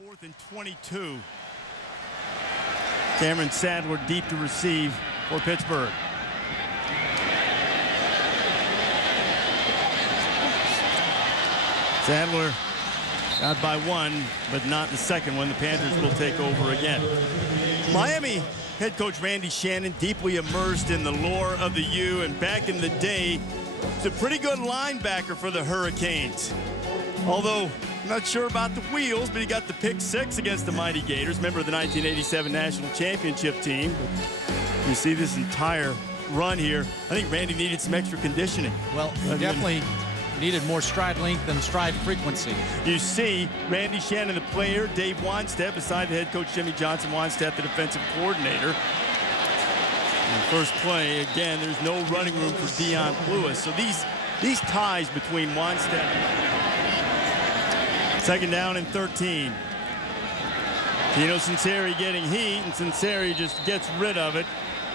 4th and 22. Cameron Sadler deep to receive for Pittsburgh. Sadler got by one, but not the second one. The Panthers will take over again. Miami head coach Randy Shannon, deeply immersed in the lore of the U, and back in the day, was a pretty good linebacker for the Hurricanes. Although, I'm not sure about the wheels, but he got the pick 6 against the mighty Gators, member of the 1987 National Championship team. You see this entire run here. I think Randy needed some extra conditioning. Well, he definitely needed more stride length and stride frequency. You see Randy Shannon, the player, Dave Wannstedt, beside the head coach Jimmy Johnson, Wannstedt, the defensive coordinator. And first play, again, there's no running room for Dion Lewis. So these ties between Wannstedt. Second down and 13. Tino Sunseri getting heat, and Sunseri just gets rid of it.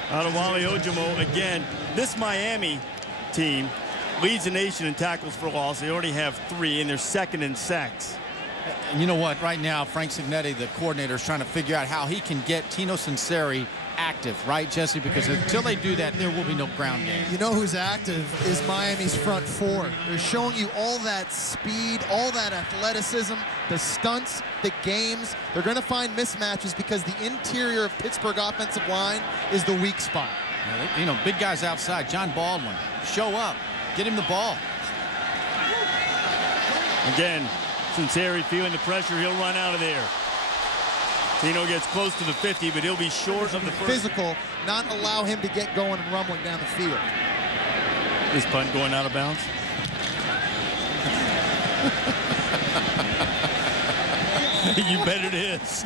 Adewale Ojomo again. This Miami team leads the nation in tackles for loss. They already have 3, and they're second in sacks. And you know what? Right now, Frank Cignetti, the coordinator, is trying to figure out how he can get Tino Sunseri active, right, Jesse? Because until they do that, there will be no ground game. You know who's active is Miami's front 4. They're showing you all that speed, all that athleticism, the stunts, the games. They're going to find mismatches because the interior of Pittsburgh offensive line is the weak spot. Yeah, you know, big guys outside. John Baldwin, show up. Get him the ball. Again, Sunseri feeling the pressure. He'll run out of there. Tino gets close to the 50, but he'll be short of the first. Physical, not allow him to get going and rumbling down the field. This punt going out of bounds. You bet it is.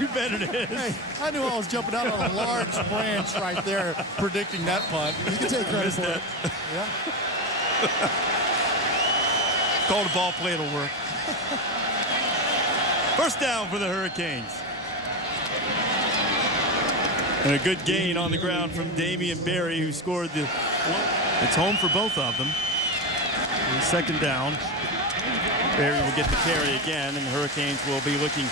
You bet it is. Hey, I knew I was jumping out on a large branch right there, predicting that punt. You can take credit for it. Yeah. Call the ball play, it'll work. First down for the Hurricanes. And a good gain on the ground from Damian Berry, who scored the... It's home for both of them. And second down. Berry will get the carry again, and the Hurricanes will be looking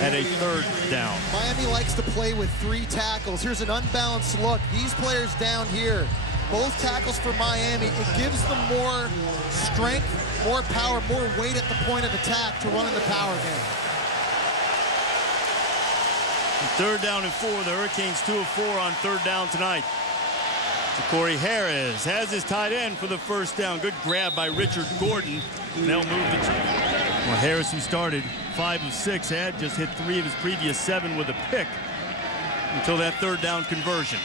at a third down. Miami likes to play with 3 tackles. Here's an unbalanced look. These players down here, both tackles for Miami, it gives them more strength, more power, more weight at the point of attack to run in the power game. Third down and 4. The Hurricanes 2 of 4 on third down tonight. Corey Harris has his tight end for the first down. Good grab by Richard Gordon. And they'll move the chain. Well, Harris, who started 5 of 6, had just hit 3 of his previous 7 with a pick until that third down conversion.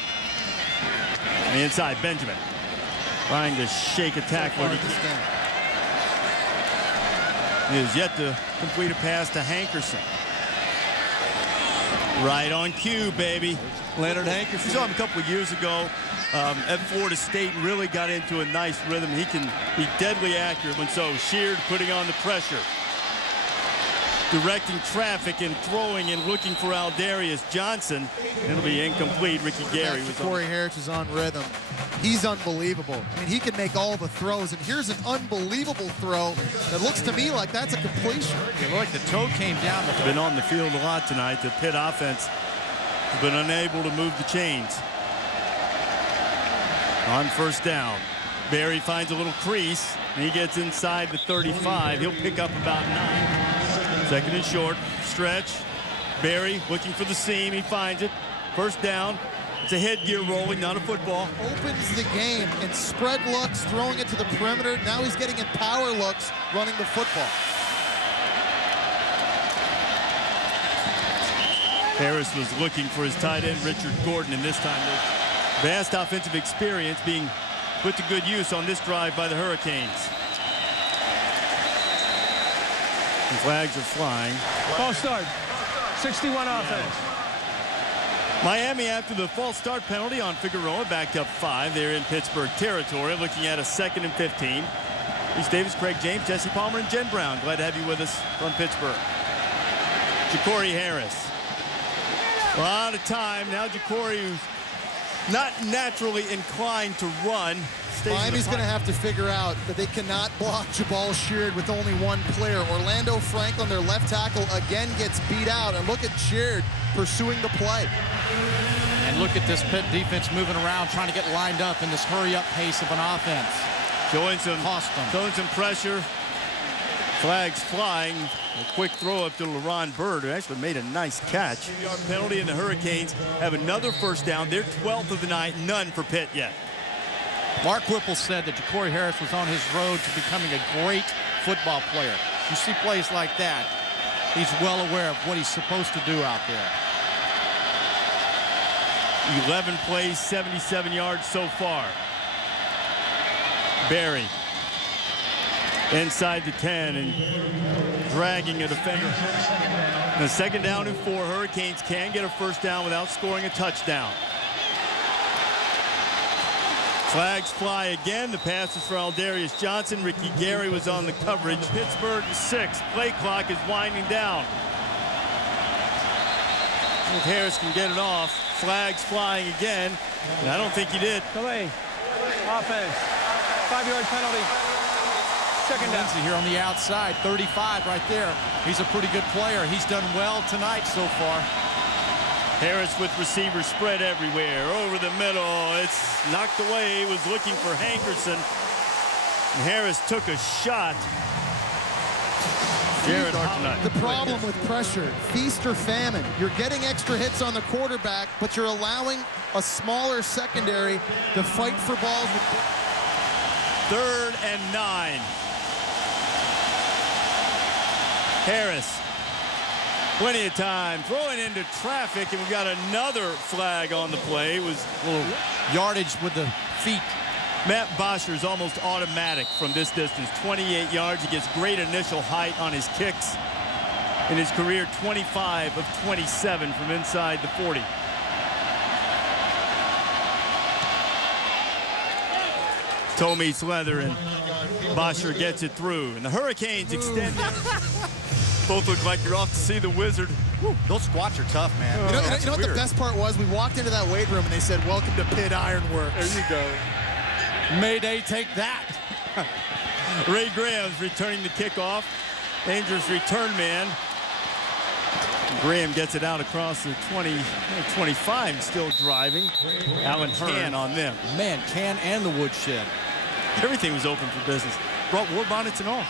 On the inside, Benjamin trying to shake a tackler. He has yet to complete a pass to Hankerson. Right on cue, baby. Leonard Hankerson. We saw him a couple of years ago at Florida State, really got into a nice rhythm. He can be deadly accurate when so. Sheard putting on the pressure. Directing traffic and throwing and looking for Aldarius Johnson. It'll be incomplete. Ricky Gary was on. Corey Harris is on rhythm. He's unbelievable. I mean, he can make all the throws, and here's an unbelievable throw that looks to me like that's a completion. Yeah, look, the toe came down. Been on the field a lot tonight. The Pitt offense has been unable to move the chains. On first down, Berry finds a little crease, and he gets inside the 35. He'll pick up about 9. Second and short, stretch. Berry looking for the seam. He finds it. First down. It's a headgear rolling, not a football. Opens the game in spread looks, throwing it to the perimeter. Now he's getting in power looks, running the football. Harris was looking for his tight end, Richard Gordon, and this time vast offensive experience being put to good use on this drive by the Hurricanes. The flags are flying. False start. 61 offense. Miami, after the false start penalty on Figueroa, backed up 5. They're in Pittsburgh territory, looking at a 2nd and 15. Reese Davis, Craig James, Jesse Palmer, and Jen Brown. Glad to have you with us from Pittsburgh. Ja'Cory Harris. A lot of time. Now Ja'Cory, who's not naturally inclined to run, stays in the Miami's going to pocket. have to figure out that they cannot block Jabal Sheard with only one player. Orlando Franklin, their left tackle, again gets beat out. And look at Sheard pursuing the play. And look at this Pitt defense moving around, trying to get lined up in this hurry-up pace of an offense. Showing some pressure. Flags flying. A quick throw up to LaRon Bird, who actually made a nice catch. 2-yard penalty, and the Hurricanes have another first down. They're 12th of the night, none for Pitt yet. Mark Whipple said that Ja'Cory Harris was on his road to becoming a great football player. You see plays like that, he's well aware of what he's supposed to do out there. 11 plays, 77 yards so far. Barry inside the 10 and dragging a defender. The second down and 4. Hurricanes can get a first down without scoring a touchdown. Flags fly again. The pass is for Aldarius Johnson. Ricky Gary was on the coverage. Pittsburgh 6. Play clock is winding down. If Harris can get it off. Flags flying again. And I don't think he did. Delay. Offense. 5-yard penalty. Second down. Lindsey here on the outside, 35 right there. He's a pretty good player. He's done well tonight so far. Harris with receivers spread everywhere. Over the middle. It's knocked away. He was looking for Hankerson. And Harris took a shot. The problem with pressure, feast or famine. You're getting extra hits on the quarterback, but you're allowing a smaller secondary to fight for balls. 3rd and 9. Harris, plenty of time, throwing into traffic, and we got another flag on the play. It was A little yardage with the feet. Matt Bosher is almost automatic from this distance. 28 yards. He gets great initial height on his kicks. In his career, 25 of 27 from inside the 40. Toe meets leather, and Bosher gets it through. And the Hurricanes extend. Both look like you're off to see the Wizard. Woo, those squats are tough, man. You know what the best part was? We walked into that weight room and they said, "Welcome to Pitt Ironworks." There you go. Mayday, take that. Ray Graham's returning the kickoff. Dangerous return man. Graham gets it out across the 20, 25, still driving. Alan Can on them. Man, Can and the woodshed. Everything was open for business. Brought war bonnets and all.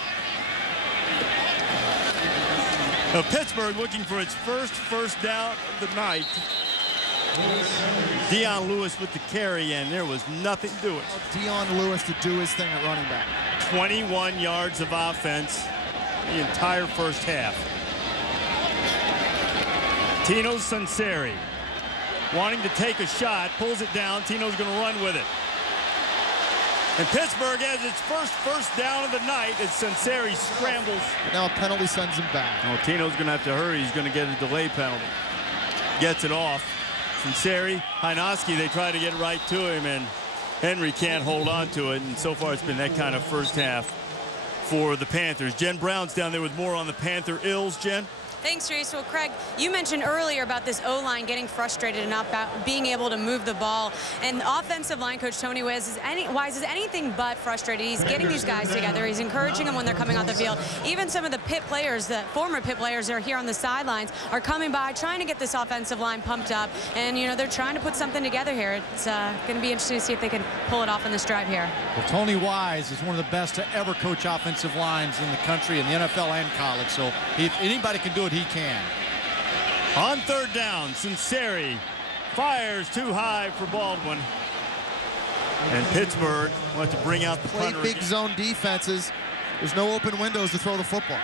Now Pittsburgh looking for its first down of the night. Dion Lewis with the carry, and there was nothing to it. Dion Lewis to do his thing at running back. 21 yards of offense the entire first half. Tino Sunseri wanting to take a shot, pulls it down. Tino's going to run with it. And Pittsburgh has its first down of the night as Sunseri scrambles. Now a penalty sends him back. Oh, Tino's going to have to hurry. He's going to get a delay penalty. Gets it off. Sunseri, Hynoski, they try to get right to him, and Henry can't hold on to it. And so far it's been that kind of first half for the Panthers. Jen Brown's down there with more on the Panther ills. Jen? Thanks, Trace. Well, Craig, you mentioned earlier about this O-line getting frustrated and not being able to move the ball. And offensive line coach Tony Wise is anything but frustrated. He's getting these guys together. He's encouraging them when they're coming off the field. Even some of the Pitt players, the former Pitt players that are here on the sidelines, are coming by trying to get this offensive line pumped up. And, you know, they're trying to put something together here. It's going to be interesting to see if they can pull it off in this drive here. Well, Tony Wise is one of the best to ever coach offensive lines in the country, in the NFL and college. So if anybody can do it, he can. On 3rd down, Sunseri fires too high for Baldwin. And Pittsburgh will have to bring out the Play punter big again. zone defenses. There's no open windows to throw the football.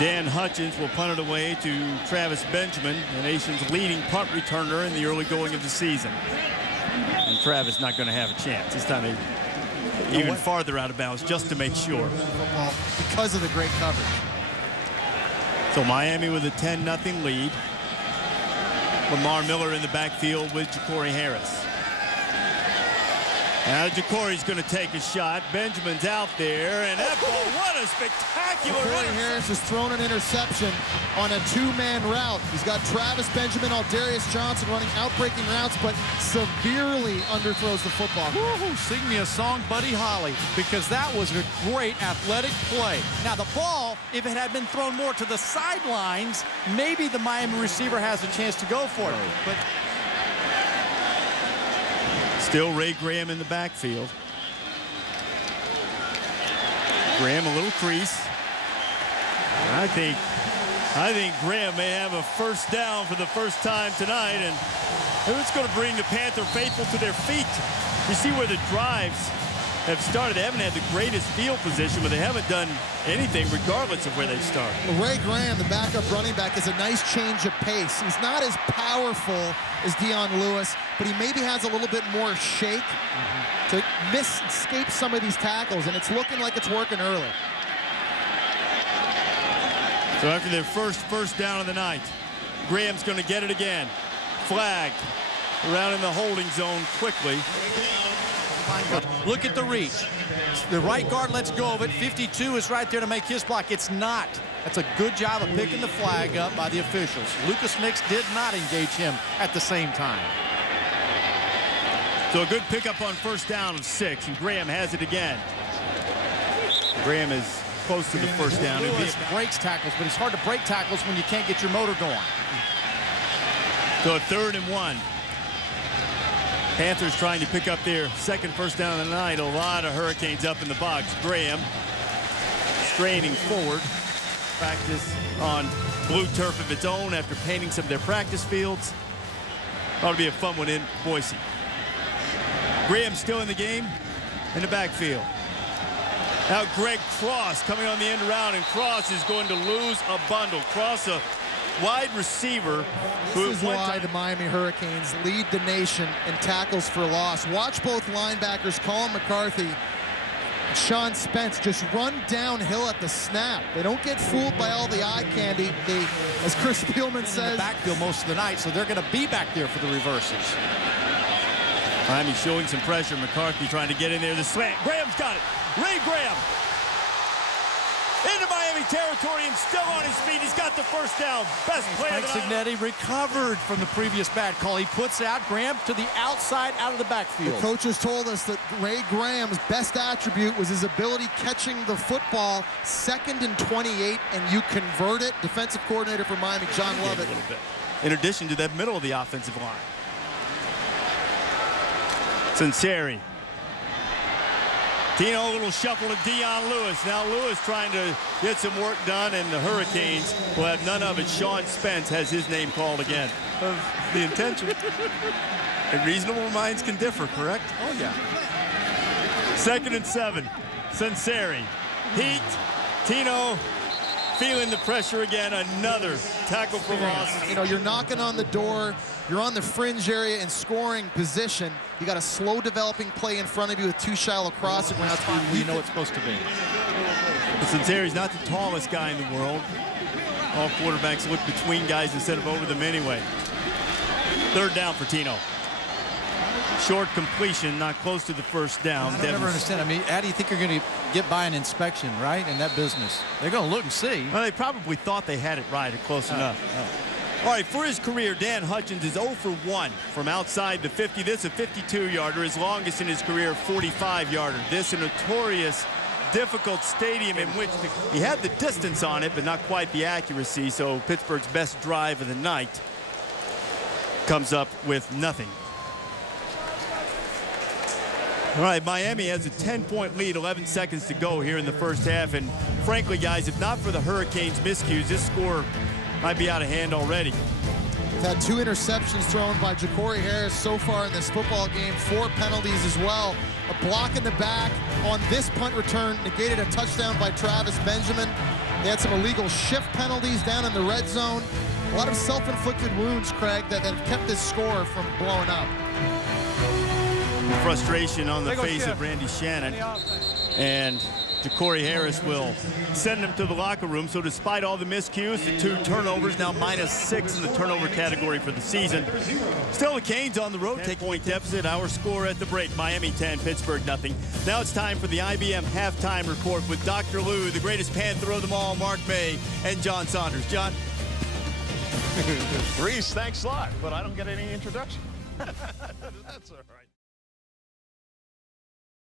Dan Hutchins will punt it away to Travis Benjamin, the nation's leading punt returner in the early going of the season. And Travis not going to have a chance. This time they even farther out of bounds just to make sure. Football because of the great coverage. So Miami with a 10-0 lead. Lamar Miller in the backfield with Ja'Cory Harris. Now Ja'Cory's going to take a shot. Benjamin's out there, and that ball, what a a spectacular Corey Harris has thrown an interception on a two-man route. He's got Travis Benjamin, Aldarius Johnson running out-breaking routes, but severely underthrows the football. Woo-hoo, sing me a song, Buddy Holly, because that was a great athletic play. Now, the ball, if it had been thrown more to the sidelines, maybe the Miami receiver has a chance to go for it. But still Ray Graham in the backfield. Graham a little crease. I think Graham may have a first down for the first time tonight, and it's going to bring the Panther faithful to their feet. You see where the drives have started. They haven't had the greatest field position, but they haven't done anything regardless of where they start. Ray Graham, the backup running back, is a nice change of pace. He's not as powerful as Dion Lewis, but he maybe has a little bit more shake to escape some of these tackles, and it's looking like it's working early. So after their first down of the night, Graham's going to get it again. Flagged around in the holding zone quickly. look at the reach. The right guard lets go of it. 52 is right there to make his block. It's not. That's a good job of picking the flag up by the officials. Lucas Nix did not engage him at the same time. So a good pickup on first down of 6, and Graham has it again. Graham is close to the first down. Lewis breaks tackles, but it's hard to break tackles when you can't get your motor going. So a 3rd and 1. Panthers trying to pick up their second first down of the night. A lot of Hurricanes up in the box. Graham straining forward. Practice on blue turf of its own after painting some of their practice fields. Ought to be a fun one in Boise. Graham still in the game in the backfield. Now Greg Cross coming on the end around, and Cross is going to lose a bundle. Cross, a wide receiver. This is why the Miami Hurricanes lead the nation in tackles for loss. Watch both linebackers, Colin McCarthy and Sean Spence, just run downhill at the snap. They don't get fooled by all the eye candy. They, as Chris Spielman says, in the backfield most of the night, so they're going to be back there for the reverses. Miami showing some pressure. McCarthy trying to get in there. The slant. Graham's got it. Ray Graham into Miami territory and still on his feet. He's got the first down. Best player. Mike Cignetti recovered from the previous bad call. He puts out Graham to the outside out of the backfield. The coaches told us that Ray Graham's best attribute was his ability catching the football 2nd and 28, and you convert it. Defensive coordinator for Miami, John Lovett. In addition to that middle of the offensive line. Sinceri. Tino, a little shuffle to Dion Lewis. Now Lewis trying to get some work done, and the Hurricanes will have none of it. Sean Spence has his name called again. The intention. And reasonable minds can differ, correct? Oh, yeah. 2nd and 7. Sinceri. Heat. Tino feeling the pressure again. Another tackle for loss. You know, you're knocking on the door. You're on the fringe area in scoring position. You got a slow developing play in front of you with 2 shallow crossing routes. You know it's supposed to be. Sinceri's not the tallest guy in the world. All quarterbacks look between guys instead of over them anyway. 3rd down for Tino. Short completion, not close to the first down. I never understand. I mean, how do you think you're going to get by an inspection, right, in that business? They're going to look and see. Well, they probably thought they had it right or close enough. All right, for his career, Dan Hutchins is 0 for 1 from outside the 50. This a 52-yarder, his longest in his career, 45-yarder. This a notorious, difficult stadium in which he had the distance on it, but not quite the accuracy. So Pittsburgh's best drive of the night comes up with nothing. All right, Miami has a 10-point lead, 11 seconds to go here in the first half. And frankly, guys, if not for the Hurricanes' miscues, this score might be out of hand already. We've had 2 interceptions thrown by Ja'Cory Harris so far in this football game, 4 penalties as well. A block in the back on this punt return negated a touchdown by Travis Benjamin. They had some illegal shift penalties down in the red zone. A lot of self-inflicted wounds, Craig, that have kept this score from blowing up. Frustration on the face of Randy Shannon. And Corey Harris will send him to the locker room. So despite all the miscues, the 2 turnovers, now -6 in the turnover category for the season. Still the Canes on the road, 10-point deficit. Our score at the break, Miami 10, Pittsburgh nothing. Now it's time for the IBM halftime report with Dr. Lou, the greatest Panther of them all, Mark May, and John Saunders. John? Reese, thanks a lot, but I don't get any introduction. That's all right.